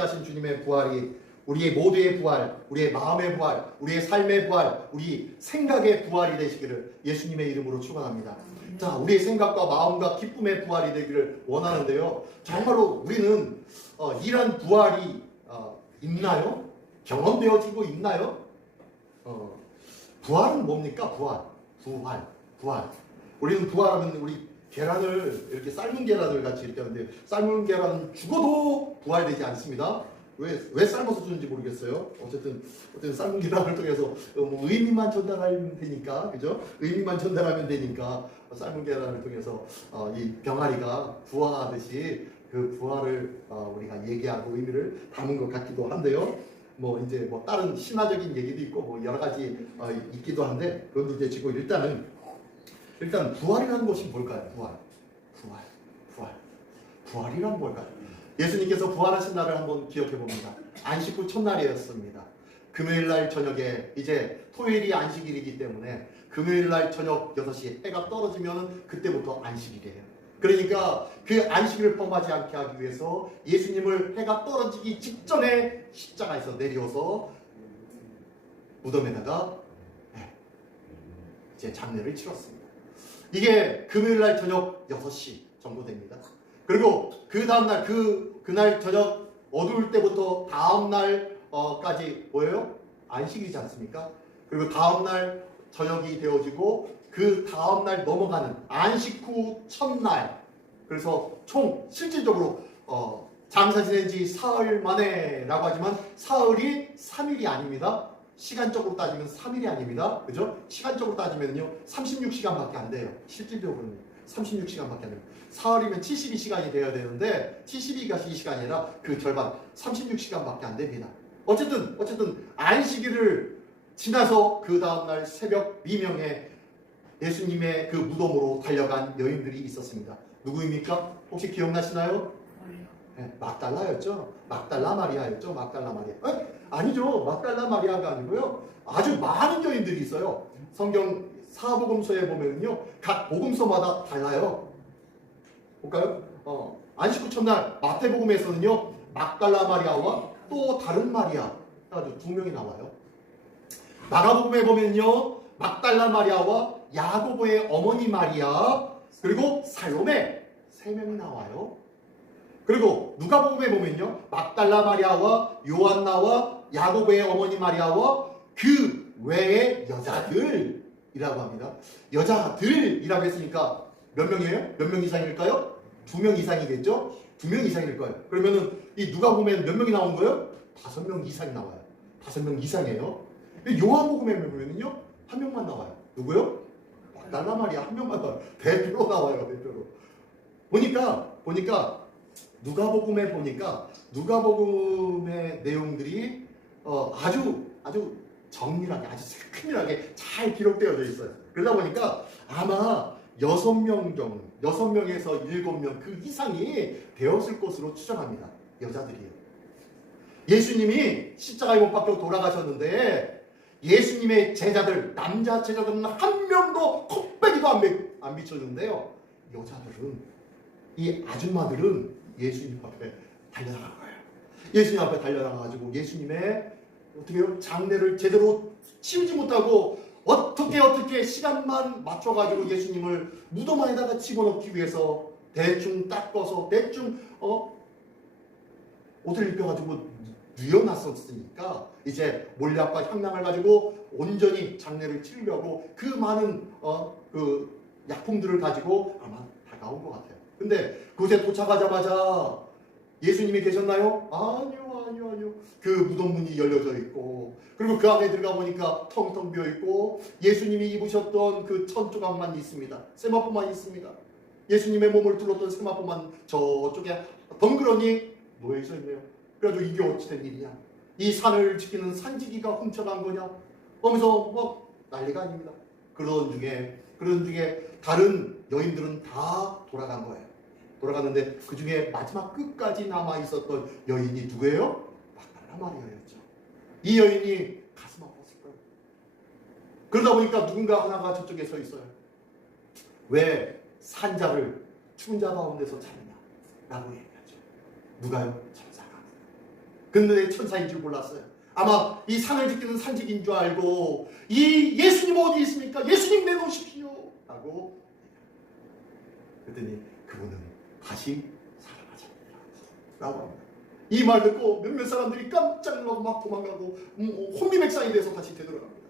함께 하신 주님의 부활이 우리의 모두의 부활, 우리의 마음의 부활, 우리의 삶의 부활, 우리 생각의 부활이 되시기를 예수님의 이름으로 축원합니다. 자, 우리의 생각과 마음과 기쁨의 부활이 되기를 원하는데요. 정말로 우리는 이런 부활이 있나요? 경험되어지고 있나요? 부활은 뭡니까? 부활. 우리는 부활하면 우리 계란을 이렇게 삶은 계란을 같이 이렇게 하는데 삶은 계란은 죽어도 부활되지 않습니다. 왜 삶아서 주는지 모르겠어요. 어쨌든 삶은 계란을 통해서 의미만 전달하면 되니까, 그죠? 의미만 전달하면 되니까 삶은 계란을 통해서 이 병아리가 부화하듯이 그 부활을 우리가 얘기하고 의미를 담은 것 같기도 한데요. 이제 다른 신화적인 얘기도 있고 여러 가지 있기도 한데 그건 이제 지금 일단 부활이라는 것이 뭘까요? 부활이란 뭘까요? 예수님께서 부활하신 날을 한번 기억해 봅니다. 안식 후 첫날이었습니다. 금요일날 저녁에, 이제 토요일이 안식일이기 때문에 금요일날 저녁 6시 해가 떨어지면 그때부터 안식일이에요. 그러니까 그 안식일을 범하지 않게 하기 위해서 예수님을 해가 떨어지기 직전에 십자가에서 내려서 무덤에다가 이제 장례를 치렀습니다. 이게 금요일날 저녁 6시 정도 됩니다. 그리고 그 다음날 그날 저녁 어두울 때부터 다음날까지 뭐예요? 안식이지 않습니까? 그리고 다음날 저녁이 되어지고 그 다음날 넘어가는 안식 후 첫날, 그래서 총 실질적으로 장사 지낸 지 사흘 만에라고 하지만 사흘이 3일이 아닙니다. 시간적으로 따지면 3일이 아닙니다. 그죠? 시간적으로 따지면요 36시간밖에 안 돼요. 실질적으로는 36시간밖에 안 돼요. 사흘이면 72시간이 되어야 되는데 72시간이 아니라 그 절반 36시간밖에 안 됩니다. 어쨌든 안식일을 지나서 그 다음날 새벽 미명에 예수님의 그 무덤으로 달려간 여인들이 있었습니다. 누구입니까? 혹시 기억나시나요? 네, 막달라였죠. 막달라 마리아였죠. 막달라 마리아. 아니죠. 막달라 마리아가 아니고요. 아주 많은 여인들이 있어요. 성경 사복음서에 보면요, 각 복음서마다 달라요. 볼까요? 안식 후 첫날 마태복음에서는요, 막달라 마리아와 또 다른 마리아, 아주 두 명이 나와요. 마가복음에 보면요, 막달라 마리아와 야고보의 어머니 마리아, 그리고 살로메, 세 명이 나와요. 그리고 누가복음에 보면요, 막달라 마리아와 요한나와 야고보의 어머니 마리아와 그 외의 여자들이라고 합니다. 여자들이라고 했으니까 몇 명이에요? 몇 명 이상일까요? 2명 이상이겠죠? 2명 이상일 거예요. 그러면은 이 누가복음에는 몇 명이 나온 거예요? 5명 이상이 나와요. 5명 이상이에요. 요한복음에 보면은요, 한 명만 나와요. 누구요? 막달라 마리아 한 명만 나와요. 대표로 나와요. 대표로. 보니까 누가복음의 내용들이 아주 정밀하게, 아주 세밀하게 잘 기록되어져 있어요. 그러다 보니까 아마 6명에서 7명 그 이상이 되었을 것으로 추정합니다. 여자들이에요. 예수님이 십자가에 못 박혀 돌아가셨는데 예수님의 제자들, 남자 제자들은 한 명도 콧배기도 안 비쳤는데요. 여자들은, 이 아줌마들은 예수님 앞에 달려나간 거예요. 예수님 앞에 달려나가가지고 예수님의 장례를 제대로 치우지 못하고 어떻게 시간만 맞춰가지고 예수님을 무덤 안에다가 집어넣기 위해서 대충 닦아서 대충 옷을 입혀가지고 뉘어놨었으니까 이제 몰약과 향락을 가지고 온전히 장례를 치르려고 그 많은 그 약품들을 가지고 아마 다가온 것 같아요. 근데 그곳에 도착하자마자 예수님이 계셨나요? 아니요. 그 무덤 문이 열려져 있고, 그리고 그 안에 들어가 보니까 텅텅 비어 있고, 예수님이 입으셨던 그 천조각만 있습니다. 세마포만 있습니다. 예수님의 몸을 둘렀던 세마포만 저쪽에 덩그러니 놓여져 있네요. 그래가지고 이게 어찌된 일이냐? 이 산을 지키는 산지기가 훔쳐간 거냐? 하면서 난리가 아닙니다. 그런 중에 다른 여인들은 다 돌아간 거예요. 돌아갔는데 그 중에 마지막 끝까지 남아 있었던 여인이 누구예요? 막달라 마리아였죠. 이 여인이 가슴 아팠을 거예요. 그러다 보니까 누군가 하나가 저쪽에 서 있어요. 왜 산자를 추운 자 가운데서 찾느냐? 라고 얘기하죠. 누가요? 천사가. 근데 천사인 줄 몰랐어요. 아마 이 산을 지키는 산직인 줄 알고 이 예수님 어디 있습니까? 예수님 내놓으십시오 라고 그랬더니 그분은 다시 살아나셨다 라고 합니다. 이 말 듣고 몇몇 사람들이 깜짝 놀라고 막 도망가고 혼미백산이 돼서 다시 되돌아갑니다.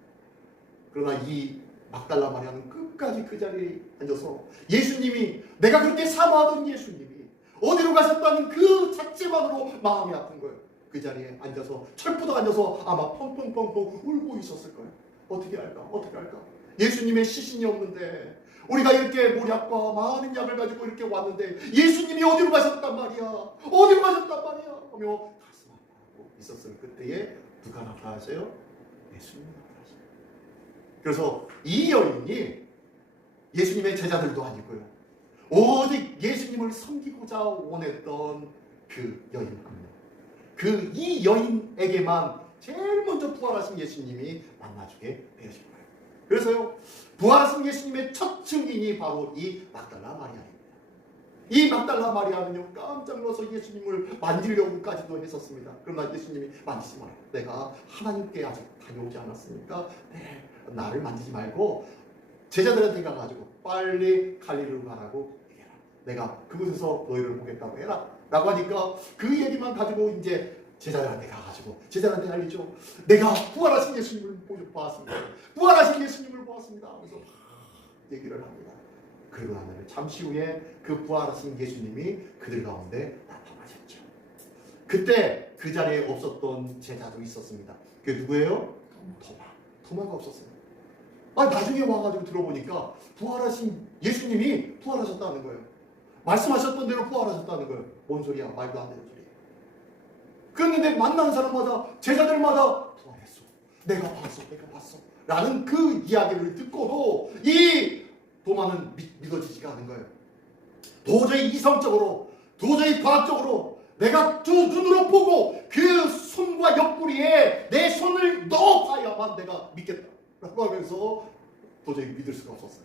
그러나 이 막달라 마리아는 끝까지 그 자리에 앉아서 예수님이, 내가 그렇게 사모하던 예수님이 어디로 가셨다는 그 자체만으로 마음이 아픈 거예요. 그 자리에 앉아서 철푸덕 앉아서 아마 펑펑펑펑 울고 있었을 거예요. 어떻게 할까? 어떻게 할까? 예수님의 시신이 없는데 우리가 이렇게 모략과 많은 약을 가지고 이렇게 왔는데 예수님이 어디로 가셨단 말이야? 어디로 가셨단 말이야? 하며 가슴 아파하고 있었을 그때에 누가 나타나세요? 예수님이 나타나세요. 그래서 이 여인이 예수님의 제자들도 아니고요, 오직 예수님을 섬기고자 원했던 그 여인입니다. 이 여인에게만 제일 먼저 부활하신 예수님이 만나주게 되어진 거예요. 그래서요, 부활하신 예수님의 첫 증인이 바로 이 막달라 마리아입니다. 이 막달라 마리아는요, 깜짝 놀라서 예수님을 만지려고까지도 했었습니다. 그러나 예수님이 만지지 마라. 내가 하나님께 아직 다녀오지 않았으니까 나를 만지지 말고 제자들한테 가가지고 빨리 갈릴리로 가라고 얘기해라. 내가 그곳에서 너희를 보겠다고 해라 라고 하니까 그 얘기만 가지고 이제 제자들한테 가가지고 제자들한테 알리죠. 내가 부활하신 예수님을 보았습니다. 부활하신 예수님을 보았습니다. 그래서 얘기를 합니다. 그리고 나면 잠시 후에 그 부활하신 예수님이 그들 가운데 나타나셨죠. 그때 그 자리에 없었던 제자도 있었습니다. 그게 누구예요? 토마가 없었어요. 나중에 와가지고 들어보니까 부활하신 예수님이 부활하셨다는 거예요. 말씀하셨던 대로 부활하셨다는 거예요. 뭔 소리야? 말도 안 되는 소리야. 그런데 만난 사람마다, 제자들마다 부활했어, 내가 봤어 라는 그 이야기를 듣고도 이 도마는 믿어지지가 않은 거예요. 도저히 이성적으로, 도저히 과학적으로 내가 두 눈으로 보고 그 손과 옆구리에 내 손을 넣어봐야만 내가 믿겠다 라고 하면서 도저히 믿을 수가 없었어요.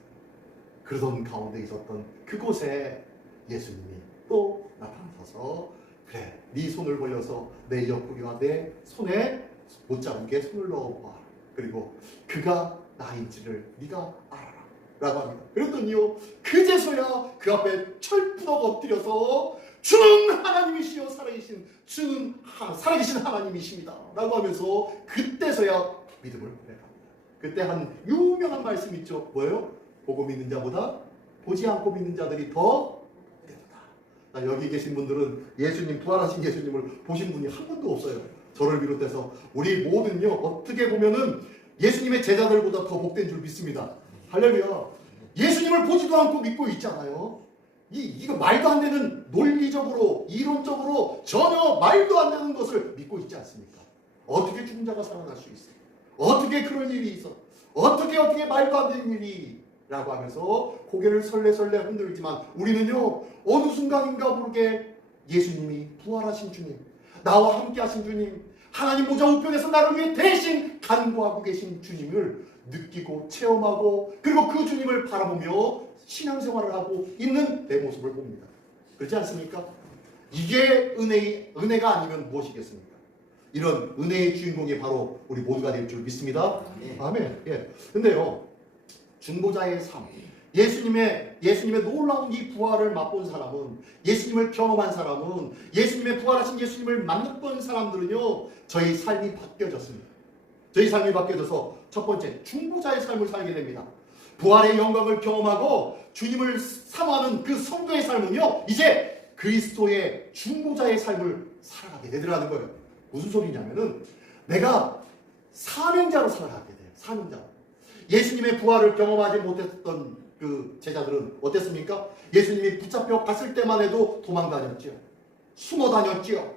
그러던 가운데 있었던 그곳에 예수님이 또 나타나셔서, 그래, 네 손을 벌려서 내 옆구리와 내 손에 못자국에 손을 넣어봐. 그리고 그가 나인지를 네가 알아라 라고 합니다. 그랬더니요, 그제서야 그 앞에 철푸덕 엎드려서 주는 하나님이시여 살아계신 하나님이십니다 라고 하면서 그때서야 믿음을 고백합니다. 그때 한 유명한 말씀 있죠. 뭐예요? 보고 믿는 자보다 보지 않고 믿는 자들이 더 복되도다. 여기 계신 분들은 예수님, 부활하신 예수님을 보신 분이 한 분도 없어요. 저를 비롯해서 우리 모든요, 어떻게 보면은 예수님의 제자들보다 더 복된 줄 믿습니다. 할렐루야. 예수님을 보지도 않고 믿고 있잖아요. 이거 말도 안 되는, 논리적으로 이론적으로 전혀 말도 안 되는 것을 믿고 있지 않습니까? 어떻게 죽은 자가 살아날 수 있어? 어떻게 그런 일이 있어? 어떻게 말도 안 되는 일이? 라고 하면서 고개를 설레설레 흔들지만 우리는요, 어느 순간인가 모르게 예수님이, 부활하신 주님, 나와 함께 하신 주님, 하나님 보좌 우편에서 나를 위해 대신 간구하고 계신 주님을 느끼고 체험하고, 그리고 그 주님을 바라보며 신앙생활을 하고 있는 내 모습을 봅니다. 그렇지 않습니까? 이게 은혜가 아니면 무엇이겠습니까? 이런 은혜의 주인공이 바로 우리 모두가 될 줄 믿습니다. 아멘. 예. 근데요, 중보자의 삶, 예수님의 놀라운 이 부활을 맛본 사람은, 예수님을 경험한 사람은, 예수님의 부활하신 예수님을 만났던 사람들은요, 저희 삶이 바뀌어졌습니다. 저희 삶이 바뀌어져서 첫 번째, 중보자의 삶을 살게 됩니다. 부활의 영광을 경험하고 주님을 사모하는 그 성도의 삶은요, 이제 그리스도의 중보자의 삶을 살아가게 되더라는 거예요. 무슨 소리냐면은, 내가 사명자로 살아가게 돼요. 사명자. 예수님의 부활을 경험하지 못했던 그 제자들은 어땠습니까? 예수님이 붙잡혀 갔을 때만 해도 도망다녔죠. 숨어 다녔죠.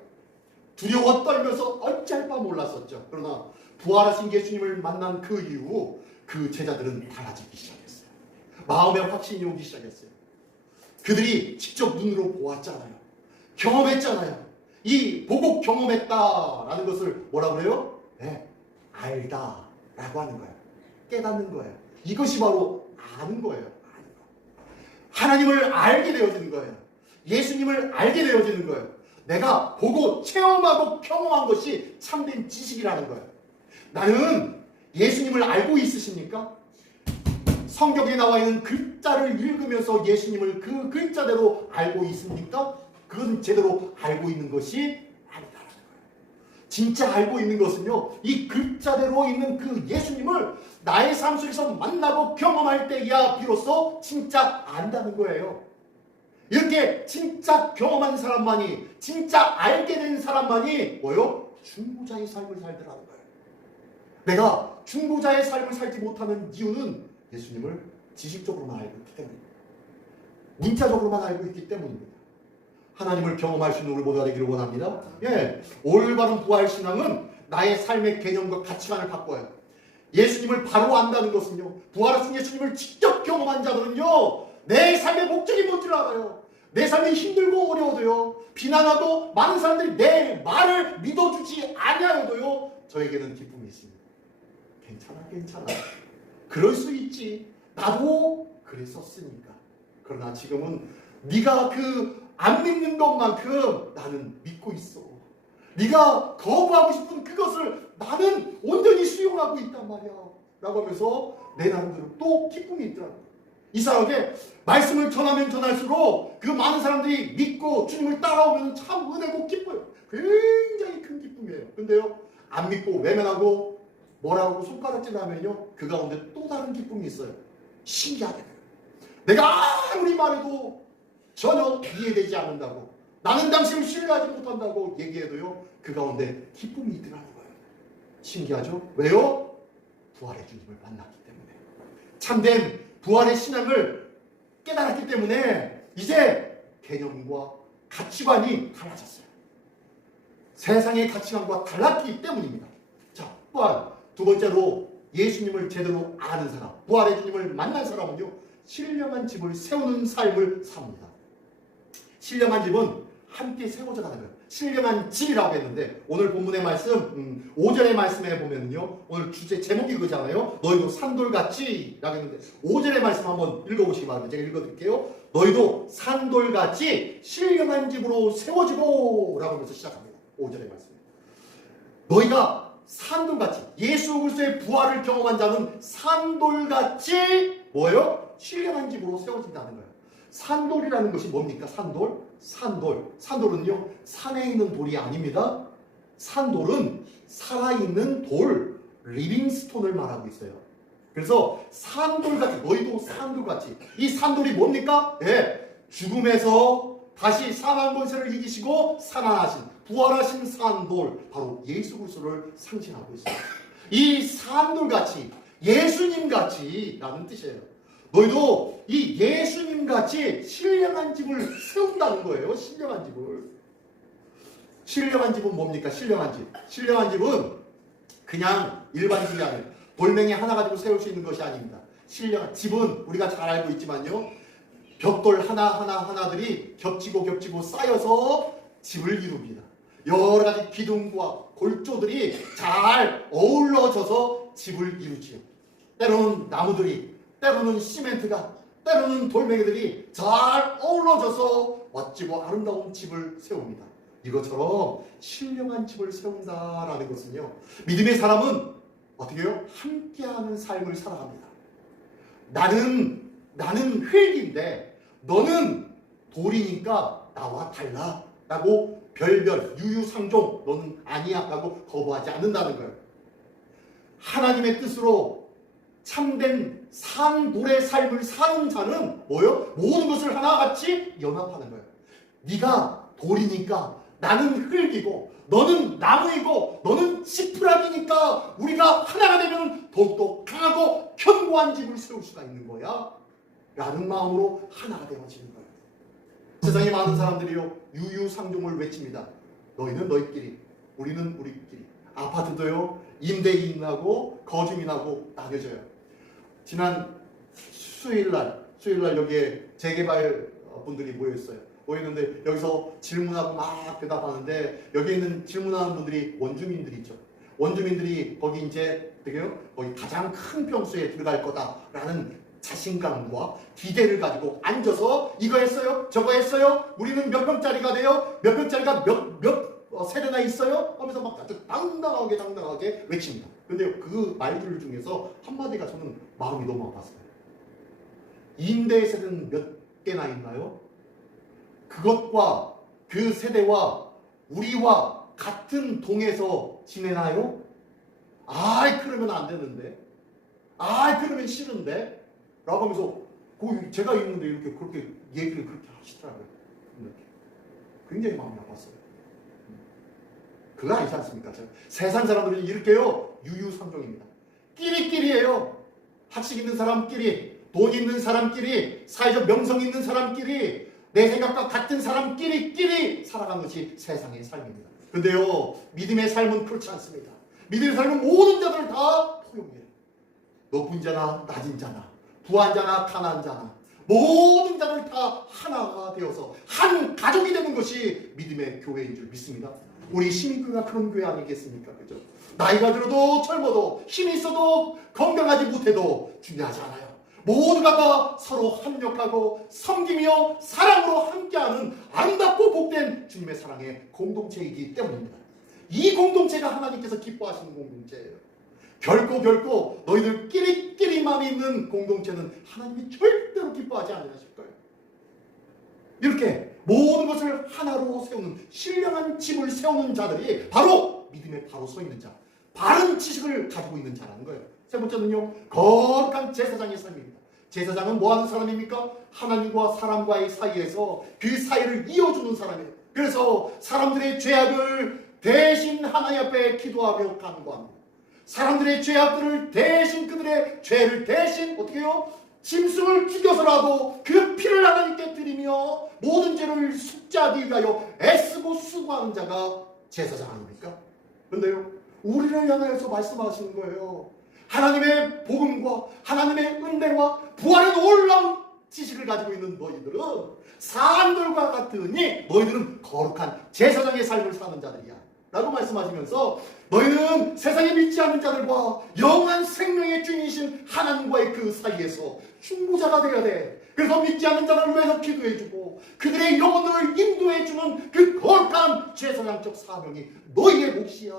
두려워 떨면서 어찌할 바 몰랐었죠. 그러나 부활하신 예수님을 만난 그 이후 그 제자들은 달라지기 시작했어요. 마음에 확신이 오기 시작했어요. 그들이 직접 눈으로 보았잖아요. 경험했잖아요. 이 보고 경험했다라는 것을 뭐라 그래요? 네, 알다 라고 하는 거예요. 깨닫는 거예요. 이것이 바로 아는 거예요. 아는 거. 하나님을 알게 되어지는 거예요. 예수님을 알게 되어지는 거예요. 내가 보고 체험하고 경험한 것이 참된 지식이라는 거예요. 나는 예수님을 알고 있으십니까? 성경에 나와 있는 글자를 읽으면서 예수님을 그 글자대로 알고 있습니까? 그건 제대로 알고 있는 것이 아니다라는 거예요. 진짜 알고 있는 것은요, 이 글자대로 있는 그 예수님을 나의 삶 속에서 만나고 경험할 때야 비로소 진짜 안다는 거예요. 이렇게 진짜 경험한 사람만이, 진짜 알게 된 사람만이 뭐요? 중보자의 삶을 살더라는 거예요. 내가 중보자의 삶을 살지 못하는 이유는 예수님을 지식적으로만 알고 있기 때문입니다. 문자적으로만 알고 있기 때문입니다. 하나님을 경험할 수 있는 우리 모두가 되기를 원합니다. 예, 올바른 부활신앙은 나의 삶의 개념과 가치관을 바꿔요. 예수님을 바로 안다는 것은요, 부활하신 예수님을 직접 경험한 자들은요, 내 삶의 목적이 뭔지를 알아요. 내 삶이 힘들고 어려워도요, 비난하고 많은 사람들이 내 말을 믿어주지 아니하여도요, 저에게는 기쁨이 있습니다. 괜찮아. 그럴 수 있지. 나도 그랬었으니까. 그러나 지금은 네가 그 안 믿는 것만큼 나는 믿고 있어. 네가 거부하고 싶은 그것을 나는 온전히 수용하고 있단 말이야. 라고 하면서 내 나름대로 또 기쁨이 있더라고요. 이상하게 말씀을 전하면 전할수록 그 많은 사람들이 믿고 주님을 따라오면 참 은혜고 기뻐요. 굉장히 큰 기쁨이에요. 근데요, 안 믿고 외면하고 뭐라고 손가락질 하면요, 그 가운데 또 다른 기쁨이 있어요. 신기하게 돼요. 내가 아무리 말해도 전혀 이해되지 않는다고, 나는 당신을 신뢰하지 못한다고 얘기해도요, 그 가운데 기쁨이 있더라는 거예요. 신기하죠? 왜요? 부활의 주님을 만났기 때문에. 참된 부활의 신앙을 깨달았기 때문에 이제 개념과 가치관이 달라졌어요. 세상의 가치관과 달랐기 때문입니다. 자, 부활. 두 번째로 예수님을 제대로 아는 사람, 부활의 주님을 만난 사람은요, 신령한 집을 세우는 삶을 삽니다. 신령한 집은 함께 세워져 가는 거예요. 신령한 집이라고 했는데, 오늘 본문의 말씀 5절의 말씀에 보면요, 오늘 주제 제목이 그거잖아요. 너희도 산돌같이 라고 했는데, 5절의 말씀 한번 읽어보시기 바랍니다. 제가 읽어드릴게요. 너희도 산돌같이 신령한 집으로 세워지고 라고 하면서 시작합니다. 5절의 말씀. 너희가 산돌같이, 예수 그리스도의 부활을 경험한 자는 산돌같이 뭐예요? 신령한 집으로 세워진다는 거예요. 산돌이라는 것이 뭡니까? 산돌은요, 산에 있는 돌이 아닙니다. 산돌은 살아있는 돌, 리빙스톤을 말하고 있어요. 그래서 산돌같이, 너희도 산돌같이. 이 산돌이 뭡니까? 예, 죽음에서 다시 사망 권세를 이기시고 살아나신, 부활하신 산돌, 바로 예수 그리스도를 상징하고 있어요. 이 산돌같이, 예수님같이 라는 뜻이에요. 너희도 이 예수님같이 신령한 집을 세운다는 거예요. 신령한 집을. 신령한 집은 뭡니까? 신령한 집. 신령한 집은 그냥 일반 집이 아니에요. 돌멩이 하나 가지고 세울 수 있는 것이 아닙니다. 신령한 집은 우리가 잘 알고 있지만요, 벽돌 하나하나들이 겹치고 쌓여서 집을 이룹니다. 여러 가지 기둥과 골조들이 잘 어우러져서 집을 이루지요. 때로는 나무들이, 때로는 시멘트가, 때로는 돌멩이들이 잘 어우러져서 멋지고 아름다운 집을 세웁니다. 이것처럼 신령한 집을 세운다라는 것은요, 믿음의 사람은 어떻게 해요? 함께하는 삶을 살아갑니다. 나는 흙인데 너는 돌이니까 나와 달라 라고 별별 유유상종, 너는 아니야 라고 거부하지 않는다는 거예요. 하나님의 뜻으로 참된 산돌의 삶을 사는 자는 뭐예요? 모든 것을 하나같이 연합하는 거예요. 네가 돌이니까 나는 흙이고, 너는 나무이고, 너는 지푸라기니까 우리가 하나가 되면 더욱더 강하고 견고한 집을 세울 수가 있는 거야 라는 마음으로 하나가 되어지는 거예요. 세상에 많은 사람들이요, 유유상종을 외칩니다. 너희는 너희끼리, 우리는 우리끼리. 아파트도요, 임대인하고 거주민하고 나뉘어져요. 지난 수요일날 여기에 재개발 분들이 모였는데 여기서 질문하고 막 대답하는데, 여기 있는 질문하는 분들이 원주민들이죠. 원주민들이 거기 이제 거기 가장 큰 평수에 들어갈 거다라는 자신감과 기대를 가지고 앉아서 이거 했어요? 저거 했어요? 우리는 몇 평짜리가 돼요? 몇 평짜리가 몇 세대나 있어요? 하면서 막 아주 당당하게 외칩니다. 근데 그 말들 중에서 한마디가 저는 마음이 너무 아팠어요. 임대 세대는 몇 개나 있나요? 그것과 그 세대와 우리와 같은 동에서 지내나요? 아이 그러면 안 되는데, 아이 그러면 싫은데 라고 하면서 제가 있는데 이렇게 그렇게 얘기를 그렇게 하시더라고요. 굉장히 마음이 아팠어요. 그거 아니지 않습니까? 세상 사람들은 이렇게요, 유유상종입니다. 끼리끼리예요. 학식 있는 사람끼리, 돈 있는 사람끼리, 사회적 명성 있는 사람끼리, 내 생각과 같은 사람끼리 살아가는 것이 세상의 삶입니다. 근데요, 믿음의 삶은 그렇지 않습니다. 믿음의 삶은 모든 자들을 다 포용해요. 높은 자나 낮은 자나, 부한 자나 가난한 자나, 모든 자들 다 하나가 되어서 한 가족이 되는 것이 믿음의 교회인 줄 믿습니다. 우리 시민교회가 그런 교회 아니겠습니까? 그죠? 나이가 들어도 젊어도 힘이 있어도 건강하지 못해도 중요하지 않아요. 모두가 다 서로 협력하고 섬기며 사랑으로 함께하는 아름답고 복된 주님의 사랑의 공동체이기 때문입니다. 이 공동체가 하나님께서 기뻐하시는 공동체예요. 결코 너희들끼리만 있는 공동체는 하나님이 절대로 기뻐하지 않으실 거예요. 이렇게 모든 것을 하나로 세우는 신령한 집을 세우는 자들이 바로 믿음에 바로 서 있는 자, 바른 지식을 가지고 있는 자라는 거예요. 세 번째는요, 거룩한 제사장의 삶입니다. 제사장은 뭐 하는 사람입니까? 하나님과 사람과의 사이에서 그 사이를 이어주는 사람이에요. 그래서 사람들의 죄악을 대신 하나님 앞에 기도하며 간구합니다. 사람들의 죄악들을 대신, 그들의 죄를 대신 어떻게 해요? 짐승을 죽여서라도 그 피를 하나님께 드리며 모든 죄를 속죄하기 위하여 애쓰고 수고하는 자가 제사장 아닙니까? 그런데요, 우리를 향해서 말씀하시는 거예요. 하나님의 복음과 하나님의 은혜와 부활의 놀라운 지식을 가지고 있는 너희들은 산들과 같으니 너희들은 거룩한 제사장의 삶을 사는 자들이야 라고 말씀하시면서 너희는 세상에 믿지 않는 자들과 영원한 생명의 주인이신 하나님과의 그 사이에서 중보자가 되어야 돼. 그래서 믿지 않는 자들을 위해서 기도해주고 그들의 영혼을 인도해주는 그 거룩한 제사장적 사명이 너희의 몫이야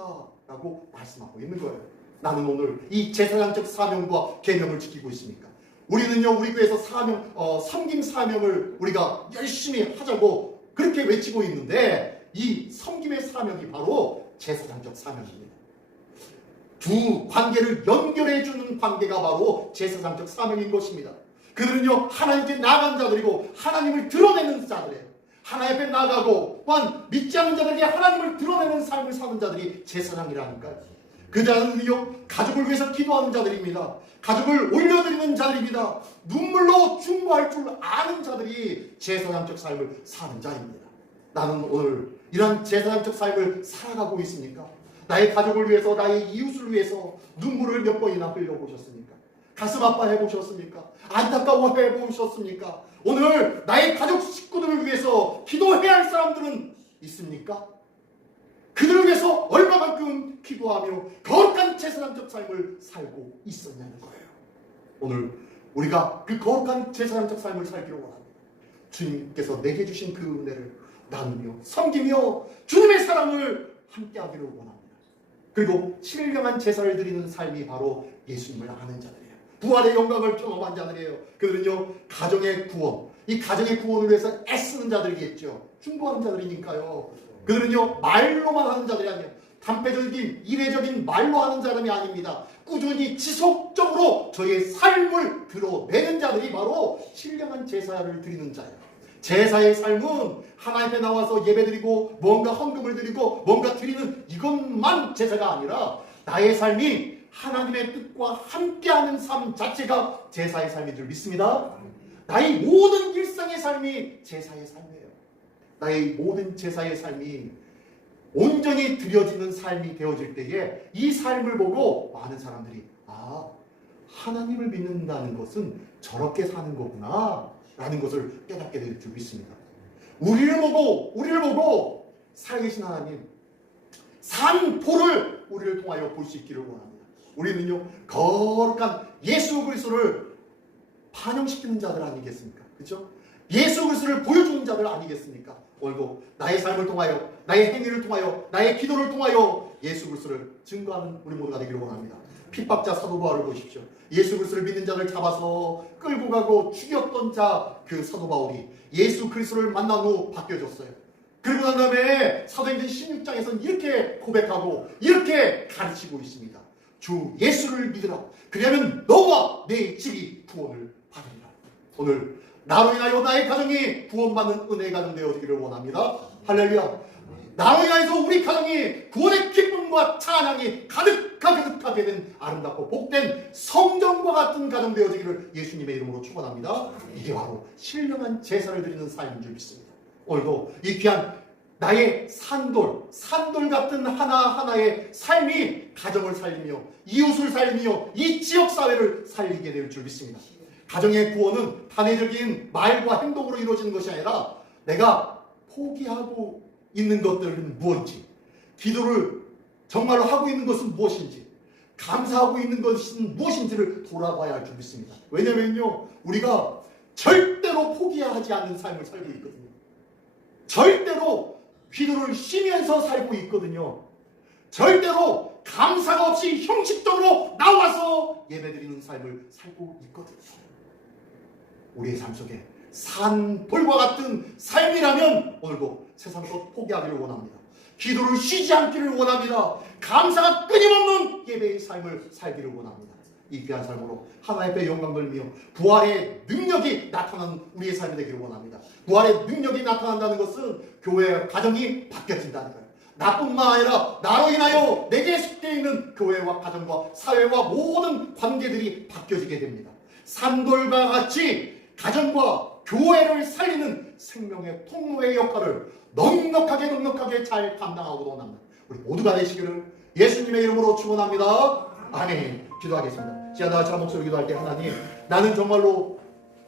라고 말씀하고 있는 거예요. 나는 오늘 이 제사장적 사명과 계명을 지키고 있습니까? 우리는요, 우리 교회에서 섬김 사명을 우리가 열심히 하자고 그렇게 외치고 있는데 이 섬김의 사명이 바로 제사장적 사명입니다. 두 관계를 연결해주는 관계가 바로 제사장적 사명인 것입니다. 그들은요, 하나님께 나간 자들이고 하나님을 드러내는 자들이에요. 하나님 앞에 나가고 또한 믿지 않는 자들에게 하나님을 드러내는 삶을 사는 자들이 제사장이라니까요. 그 자들은요, 가족을 위해서 기도하는 자들입니다. 가족을 올려드리는 자들입니다. 눈물로 중보할 줄 아는 자들이 제사장적 삶을 사는 자입니다. 나는 오늘 이런 제사장적 삶을 살아가고 있습니까? 나의 가족을 위해서, 나의 이웃을 위해서 눈물을 몇 번이나 흘려보셨습니까? 가슴 아파해보셨습니까? 안타까워해보셨습니까? 오늘 나의 가족 식구들을 위해서 기도해야 할 사람들은 있습니까? 그들을 위해서 얼마만큼 기도하며 거룩한 제사장적 삶을 살고 있었냐는 거예요. 오늘 우리가 그 거룩한 제사장적 삶을 살기를 원합니다. 주님께서 내게 주신 그 은혜를 나누며 섬기며 주님의 사랑을 함께하기를 원합니다. 그리고 신령한 제사를 드리는 삶이 바로 예수님을 아는 자들이에요. 부활의 영광을 경험한 자들이에요. 그들은요, 가정의 구원, 이 가정의 구원을 위해서 애쓰는 자들이겠죠. 중보하는 자들이니까요. 그들은요, 말로만 하는 자들이 아니에요. 단편적인 이례적인 말로 하는 사람이 아닙니다. 꾸준히 지속적으로 저의 삶을 드러내는 자들이 바로 신령한 제사를 드리는 자예요. 제사의 삶은 하나님 앞에 나와서 예배드리고 뭔가 헌금을 드리고 뭔가 드리는 이것만 제사가 아니라 나의 삶이 하나님의 뜻과 함께하는 삶 자체가 제사의 삶인 줄 믿습니다. 나의 모든 일상의 삶이 제사의 삶이에요. 나의 모든 제사의 삶이 온전히 드려지는 삶이 되어질 때에 이 삶을 보고 많은 사람들이 하나님을 믿는다는 것은 저렇게 사는 거구나 라는 것을 깨닫게 될 줄 믿습니다. 우리를 보고 살아계신 하나님 산포를 우리를 통하여 볼 수 있기를 원합니다. 우리는요, 거룩한 예수 그리스도를 반영시키는 자들 아니겠습니까? 그렇죠? 예수 그리스도를 보여주는 자들 아니겠습니까? 오늘도 나의 삶을 통하여, 나의 행위를 통하여, 나의 기도를 통하여 예수 그리스도를 증거하는 우리 모두가 되기를 원합니다. 핍박자 사도 바울을 보십시오. 예수 그리스도를 믿는 자를 잡아서 끌고 가고 죽였던 자 그 사도 바울이 예수 그리스도를 만난 후 바뀌어졌어요. 그리고 난 다음에 사도행전 16장에서는 이렇게 고백하고 이렇게 가르치고 있습니다. 주 예수를 믿으라. 그리하면 너와 내 집이 구원을 받으리라. 오늘 나로 인하여 나의 가정이 구원받는 은혜의 가정 되어지기를 원합니다. 할렐루야. 나로 인하여서 우리 가정이 구원의 기쁨과 찬양이 가득하게 된 아름답고 복된 성전과 같은 가정 되어지기를 예수님의 이름으로 축원합니다. 이게 바로 신령한 제사를 드리는 삶인 줄 믿습니다. 오늘도 이 귀한 나의 산돌 같은 하나하나의 삶이 가정을 살리며 이웃을 살리며 이 지역사회를 살리게 될 줄 믿습니다. 가정의 구원은 단회적인 말과 행동으로 이루어지는 것이 아니라 내가 포기하고 있는 것들은 무엇인지, 기도를 정말로 하고 있는 것은 무엇인지, 감사하고 있는 것은 무엇인지를 돌아봐야 할 줄 믿습니다. 왜냐면요, 우리가 절대로 포기하지 않는 삶을 살고 있거든요. 절대로 기도를 쉬면서 살고 있거든요. 절대로 감사가 없이 형식적으로 나와서 예배드리는 삶을 살고 있거든요. 우리의 삶 속에 산돌과 같은 삶이라면 오늘도 세상도 포기하기를 원합니다. 기도를 쉬지 않기를 원합니다. 감사가 끊임없는 예배의 삶을 살기를 원합니다. 이 귀한 삶으로 하나님의 영광 돌리며 부활의 능력이 나타나는 우리의 삶이 되기를 원합니다. 부활의 능력이 나타난다는 것은 교회와 가정이 바뀌어진다는 거예요. 나뿐만 아니라 나로 인하여 내게 속해 있는 교회와 가정과 사회와 모든 관계들이 바뀌어지게 됩니다. 산돌과 같이 가정과 교회를 살리는 생명의 통로의 역할을 넉넉하게 잘 감당하고도 합니다. 우리 모두가 되시기를 예수님의 이름으로 축원합니다. 아멘. 기도하겠습니다. 제가 다 목소리 기도할 때 하나님, 나는 정말로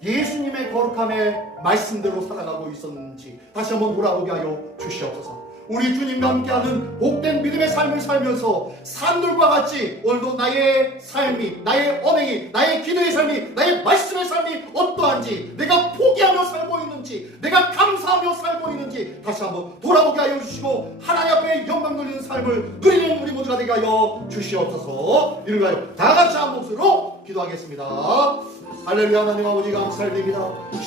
예수님의 거룩함의 말씀대로 살아가고 있었는지 다시 한번 돌아보게 하여 주시옵소서. 우리 주님과 함께하는 복된 믿음의 삶을 살면서 산돌과 같이 오늘도 나의 삶이, 나의 언행이, 나의 기도의 삶이, 나의 말씀의 삶이 어떠한지, 내가 포기하며 살고 있는지, 내가 감사하며 살고 있는지 다시 한번 돌아보게 하여 주시고 하나님 앞에 영광 돌리는 삶을 누리는 우리 모두가 되게 하여 주시옵소서. 이를 위하여 다 같이 한 목소리로 기도하겠습니다. 할렐루야. 하나님 아버지 감사드립니다.